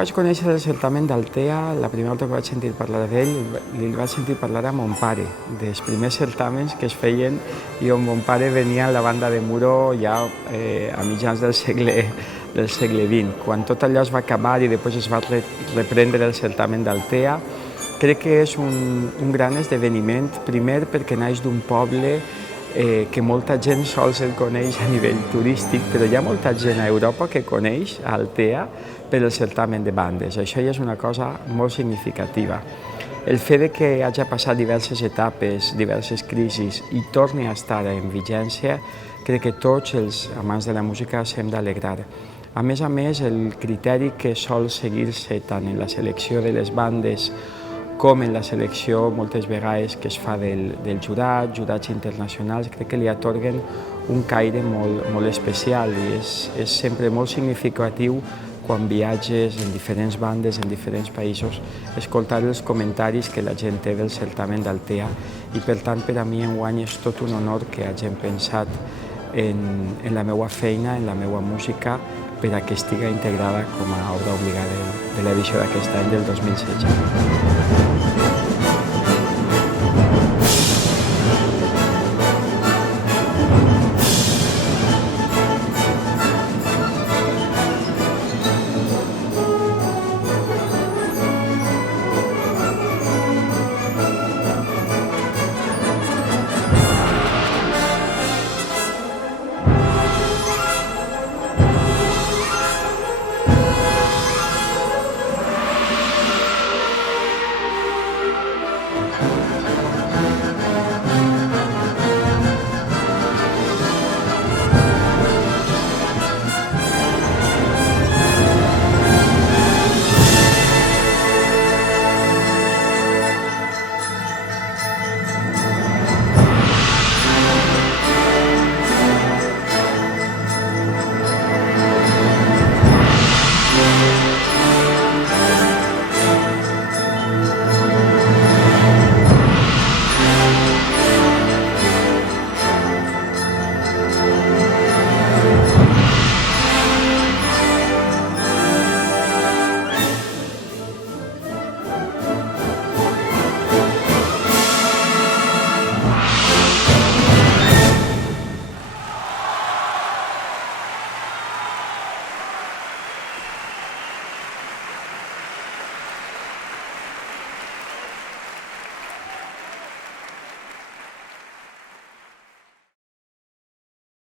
vaig conèixer el certamen d'Altea, la primera volta que vaig sentir parlar d'ell, li vaig sentir parlar a mon pare, dels primers certàmens que es feien i on mon pare venia a la banda de Muro ja a mitjans del segle XX. Quan tot allò es va acabar i després es va reprendre el certamen d'Altea, crec que és un gran esdeveniment, primer perquè naix d'un poble que molta gent sols el coneix a nivell turístic, però hi ha molta gent a Europa que coneix Altea per el certamen de bandes. Això ja és una cosa molt significativa. El fet que hagi passat diverses etapes, diverses crisis i torni a estar en vigència, crec que tots els amants de la música s'hem d'alegrar. A més, el criteri que sol seguir-se tant en la selecció de les bandes com en la selecció moltes vegades que es fa del jurat, jurats internacionals, crec que li atorguen un caire molt especial i és sempre molt significatiu quan viatges en diferents bandes, en diferents països, escoltar els comentaris que la gent té del certamen d'Altea i per tant per a mi enguany és tot un honor que hagin pensat en la meva feina, en la meva música, per a que estigui integrada com a obra obligada de l'edició d'aquest any del 2016.